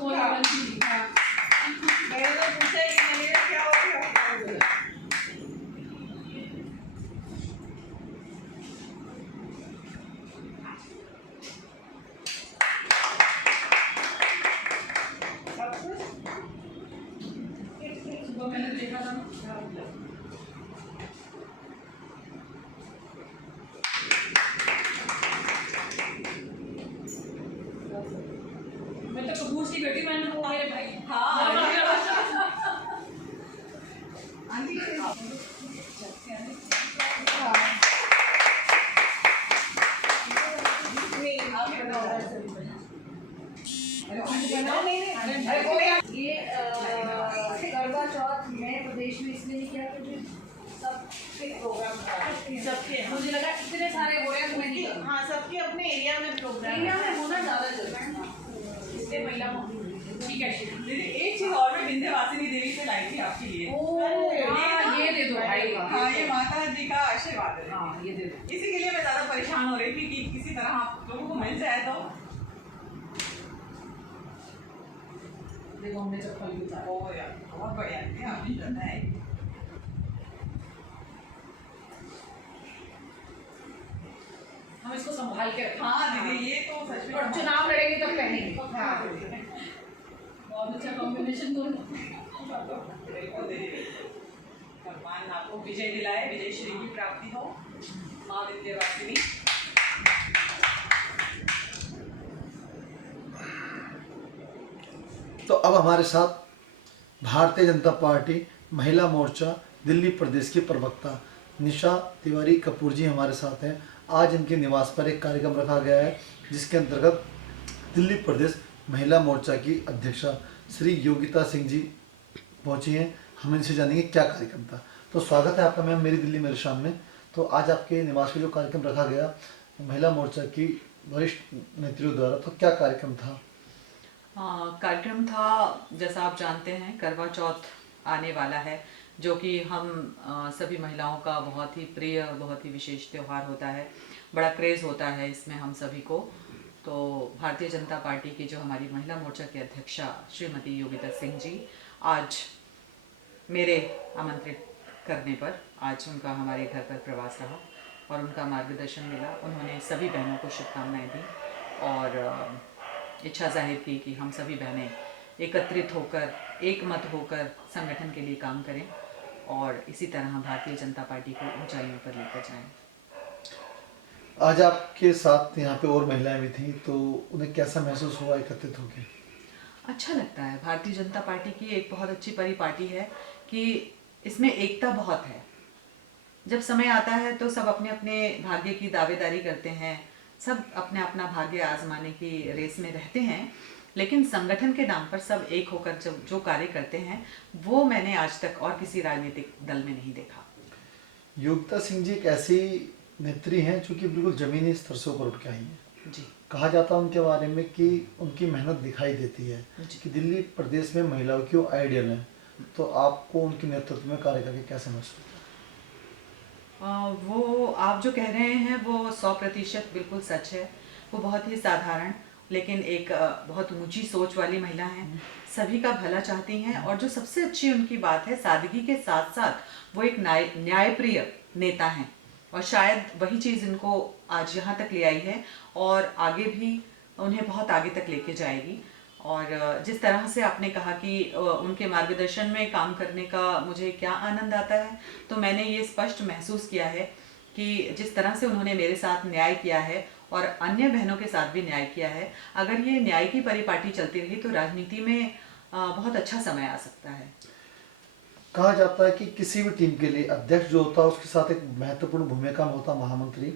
बोला बंसी। हाँ, मैंने तो पूछा ही नहीं, ये क्या हो गया? सुबह मैंने देखा था मैं तो कपूर की बेटी मैंने तो मेरे भाई हाँ आंटी ये करवा चौथ में प्रदेश में इसलिए नहीं किया क्योंकि सबके प्रोग्राम सबके मुझे लगा इतने सारे हो रहे हैं तो मैं नहीं करूँ। हाँ सबके अपने एरिया में प्रोग्राम एरिया में होना ज़्यादा जरूरी है इसलिए महिला ठीक है दीदी एक चीज और मैं विंध्यवासिनी देवी से लाई थी आपके लिए। ये दे दो भाई। हाँ ये माता जी का आशीर्वाद है। हाँ ये दे दो। इसी के लिए मैं ज्यादा परेशान हो रही थी कि किसी तरह आप लोगों को मिल जाए तो। देखो हमने चप्पल भी उतारा। ओ यार बहुत बढ़िया थी आपने बताया। हम इसको संभाल के रखें। हाँ दीदी ये तो सच में और चुनाव लड़ेंगे तब पहनेंगे। हाँ बहुत अच्छा कॉम्बिनेशन दोनों भगवान आपको विजय दिलाए, विजय श्री की प्राप्ति हो। माँ विंध्यवासिनी। तो अब हमारे साथ भारतीय जनता पार्टी महिला मोर्चा दिल्ली प्रदेश की प्रवक्ता निशा तिवारी कपूर जी हमारे साथ हैं। आज इनके निवास पर एक कार्यक्रम रखा गया है जिसके अंतर्गत दिल्ली प्रदेश महिला मोर्चा की अध्यक्षा श्री योगिता सिंह जी पहुंची हैं। हम इनसे जानेंगे क्या कार्यक्रम था। तो स्वागत है आपका मैम मेरी दिल्ली मेरे शाम में। तो आज आपके निवास में जो कार्यक्रम रखा गया महिला मोर्चा की वरिष्ठ नेत्रियों द्वारा, तो क्या कार्यक्रम था? कार्यक्रम था जैसा आप जानते हैं करवा चौथ आने वाला है जो कि हम सभी महिलाओं का बहुत ही प्रिय बहुत ही विशेष त्यौहार होता है। बड़ा क्रेज़ होता है इसमें हम सभी को। तो भारतीय जनता पार्टी की जो हमारी महिला मोर्चा की अध्यक्षा श्रीमती योगिता सिंह जी आज मेरे आमंत्रित करने पर आज उनका हमारे घर पर प्रवास रहा और उनका मार्गदर्शन मिला। उन्होंने सभी बहनों को शुभकामनाएं दी और इच्छा जाहिर की कि हम सभी बहनें एकत्रित होकर एक मत होकर संगठन के लिए काम करें और इसी तरह भारतीय जनता पार्टी को ऊंचाइयों पर लेकर जाएं। आज आपके साथ यहाँ पे और महिलाएं भी थीं, तो उन्हें कैसा महसूस हुआ एकत्रित होकर? अच्छा लगता है। भारतीय जनता पार्टी की एक बहुत अच्छी परिपाटी है कि इसमें एकता बहुत है। जब समय आता है तो सब अपने अपने भाग्य की दावेदारी करते हैं, सब अपने अपना भाग्य आजमाने की रेस में रहते हैं, लेकिन संगठन के नाम पर सब एक होकर जो कार्य करते हैं वो मैंने आज तक और किसी राजनीतिक दल में नहीं देखा। योगिता सिंह जी एक ऐसी नेत्री हैं जो कि बिल्कुल जमीनी स्तर से ऊपर उठ के आई हैं। जी कहा जाता है उनके बारे में कि उनकी मेहनत दिखाई देती है कि दिल्ली प्रदेश में महिलाओं की वो आइडियल है। तो आपको उनके नेतृत्व में कार्य करके कैसे महसूस होता? वो आप जो कह रहे हैं वो 100% बिल्कुल सच है। वो बहुत ही साधारण लेकिन एक बहुत ऊंची सोच वाली महिला हैं, सभी का भला चाहती हैं और जो सबसे अच्छी उनकी बात है सादगी के साथ साथ वो एक न्यायप्रिय नेता हैं और शायद वही चीज़ इनको आज यहाँ तक ले आई है और आगे भी उन्हें बहुत आगे तक लेके जाएगी। और जिस तरह से आपने कहा कि उनके मार्गदर्शन में काम करने का मुझे क्या आनंद आता है, तो मैंने ये स्पष्ट महसूस किया है कि जिस तरह से उन्होंने मेरे साथ न्याय किया है और अन्य बहनों के साथ भी न्याय किया है, अगर ये न्याय की परिपाटी चलती रही तो राजनीति में बहुत अच्छा समय आ सकता है। कहा जाता है कि किसी भी टीम के लिए अध्यक्ष जो होता है उसके साथ एक महत्वपूर्ण भूमिका में होता महामंत्री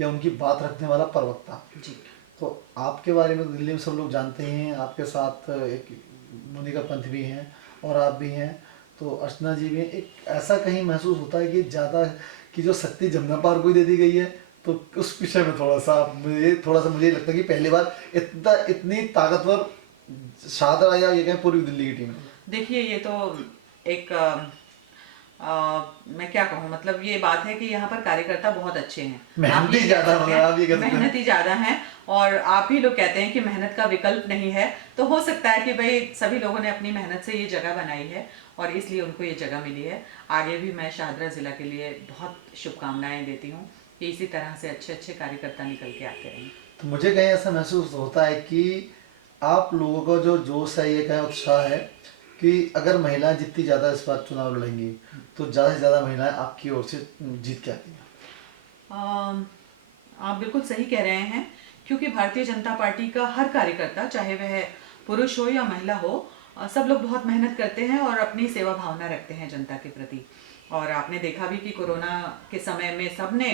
या उनकी बात रखने वाला प्रवक्ता जी। तो आपके बारे में दिल्ली में सब लोग जानते हैं, आपके साथ एक मोनिका पंत भी हैं और आप भी हैं, तो अर्चना जी भी हैं। एक ऐसा कहीं महसूस होता है कि ज़्यादा की जो शक्ति जमुना पार को ही दे दी गई है, तो उस विषय में थोड़ा सा मुझे लगता है कि पहली बार इतनी ताकतवर शाहदरा या ये कहें पूरी दिल्ली की टीम है। देखिए ये तो एक मैं क्या कहूँ, मतलब ये बात है कि यहाँ पर कार्यकर्ता बहुत अच्छे हैं, मेहनती आप ये ज्यादा कह सकते हैं, आप ये हैं, कह सकते हैं। मेहनती ज्यादा हैं। और आप ही लोग कहते हैं कि मेहनत का विकल्प नहीं है, तो हो सकता है कि भाई सभी लोगों ने अपनी मेहनत से ये जगह बनाई है और इसलिए उनको ये जगह मिली है। आगे भी मैं शाहदरा जिला के लिए बहुत शुभकामनाएं देती हूँ कि इसी तरह से अच्छे अच्छे कार्यकर्ता निकल के आते रहें। तो मुझे कहीं ऐसा महसूस होता है कि आप लोगों का जो जोश है, ये कहीं उत्साह है कि अगर महिलाएं जितनी ज़्यादा इस बार चुनाव लड़ेंगी तो ज़्यादा से ज़्यादा महिलाएं आपकी ओर से जीत के आती हैं। आप बिल्कुल सही कह रहे हैं, क्योंकि भारतीय जनता पार्टी का हर कार्यकर्ता, चाहे वह पुरुष हो या महिला हो, सब लोग बहुत मेहनत करते हैं और अपनी सेवा भावना रखते हैं जनता के प्रति। और आपने देखा भी कि कोरोना के समय में सबने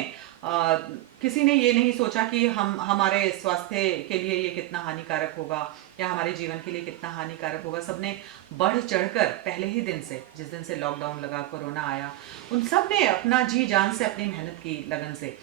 किसी ने ये नहीं सोचा कि हम हमारे स्वास्थ्य के लिए ये कितना हानिकारक होगा या हमारे जीवन के लिए कितना हानिकारक होगा। सबने बढ़ चढ़कर पहले ही दिन से, जिस दिन से लॉकडाउन लगा, कोरोना आया, उन सब ने अपना जी जान से अपनी मेहनत की, लगन से।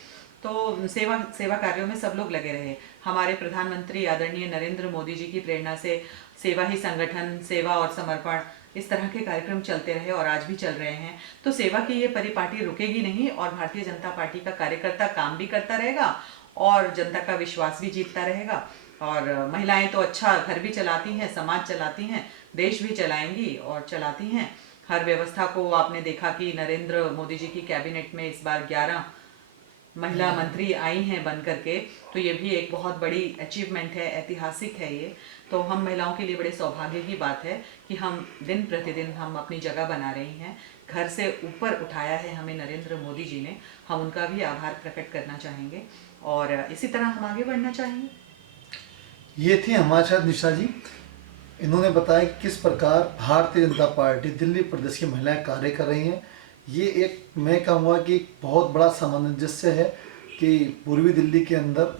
तो सेवा कार्यों में सब लोग लगे रहे। हमारे प्रधानमंत्री आदरणीय नरेंद्र मोदी जी की प्रेरणा से सेवा ही संगठन, सेवा और समर्पण, इस तरह के कार्यक्रम चलते रहे और आज भी चल रहे हैं। तो सेवा की ये परिपाटी रुकेगी नहीं और भारतीय जनता पार्टी का कार्यकर्ता काम भी करता रहेगा और जनता का विश्वास भी जीतता रहेगा। और महिलाएं तो अच्छा घर भी चलाती हैं, समाज चलाती हैं, देश भी चलाएंगी और चलाती हैं। हर व्यवस्था को आपने देखा कि नरेंद्र मोदी जी की कैबिनेट में इस बार 11 महिला मंत्री आई हैं बन करके, तो ये भी एक बहुत बड़ी अचीवमेंट है, ऐतिहासिक है ये। तो हम महिलाओं के लिए बड़े सौभाग्य की बात है कि हम दिन प्रतिदिन हम अपनी जगह बना रही हैं। घर से ऊपर उठाया है हमें नरेंद्र मोदी जी ने, हम उनका भी आभार प्रकट करना चाहेंगे और इसी तरह हम आगे बढ़ना चाहेंगे। ये थी हमारे साथ निशा जी। इन्होंने बताया कि किस प्रकार भारतीय जनता पार्टी दिल्ली प्रदेश की महिलाएं कार्य कर रही हैं। ये एक, मैं कहूँगा कि एक बहुत बड़ा सामंजस्य है कि पूर्वी दिल्ली के अंदर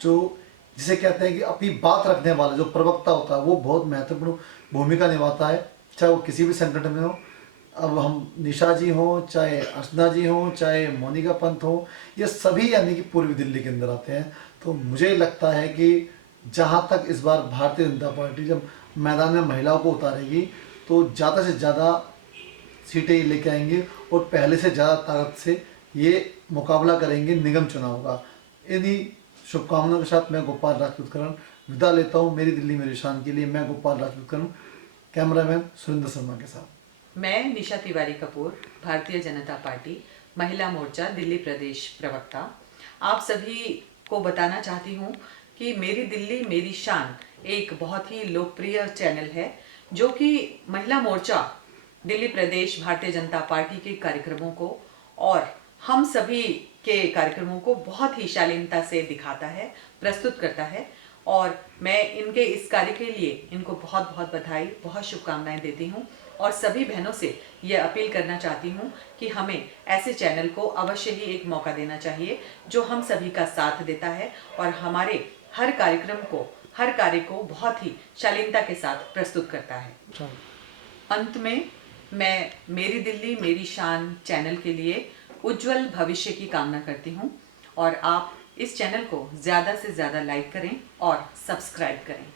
जो, जिसे कहते हैं कि अपनी बात रखने वाला जो प्रवक्ता होता है, वो बहुत महत्वपूर्ण भूमिका निभाता है, चाहे वो किसी भी संगठन में हो। अब हम निशा जी हों, चाहे अर्चना जी हों, चाहे मोनिका पंत हो, ये सभी यानी कि पूर्वी दिल्ली के अंदर आते हैं। तो मुझे लगता है कि जहाँ तक इस बार भारतीय जनता पार्टी जब मैदान में महिलाओं को उतारेगी तो ज़्यादा से ज़्यादा सीटें ये लेके आएंगे और पहले से ज़्यादा ताकत से ये मुकाबला करेंगे निगम चुनाव का। इन्हीं शुभकामनाओं के साथ मैं गोपाल राजपूतकरण विदा लेता हूँ। मेरी दिल्ली मेरी शान के लिए मैं गोपाल राजपूतकरण, कैमरामैन सुरेंद्र शर्मा के साथ मैं निशा तिवारी कपूर, भारतीय जनता पार्टी महिला मोर्चा दिल्ली प्रदेश प्रवक्ता। आप सभी को बताना चाहती हूँ कि मेरी दिल्ली मेरी शान एक बहुत ही लोकप्रिय चैनल है, जो कि महिला मोर्चा दिल्ली प्रदेश भारतीय जनता पार्टी के कार्यक्रमों को और हम सभी के कार्यक्रमों को बहुत ही शालीनता से दिखाता है, प्रस्तुत करता है। और मैं इनके इस कार्य के लिए इनको बहुत बहुत बधाई, बहुत शुभकामनाएं देती हूँ और सभी बहनों से ये अपील करना चाहती हूँ कि हमें ऐसे चैनल को अवश्य ही एक मौका देना चाहिए जो हम सभी का साथ देता है और हमारे हर कार्यक्रम को, हर कार्य को बहुत ही शालीनता के साथ प्रस्तुत करता है। अंत में मैं मेरी दिल्ली मेरी शान चैनल के लिए उज्जवल भविष्य की कामना करती हूँ और आप इस चैनल को ज़्यादा से ज़्यादा लाइक करें और सब्सक्राइब करें।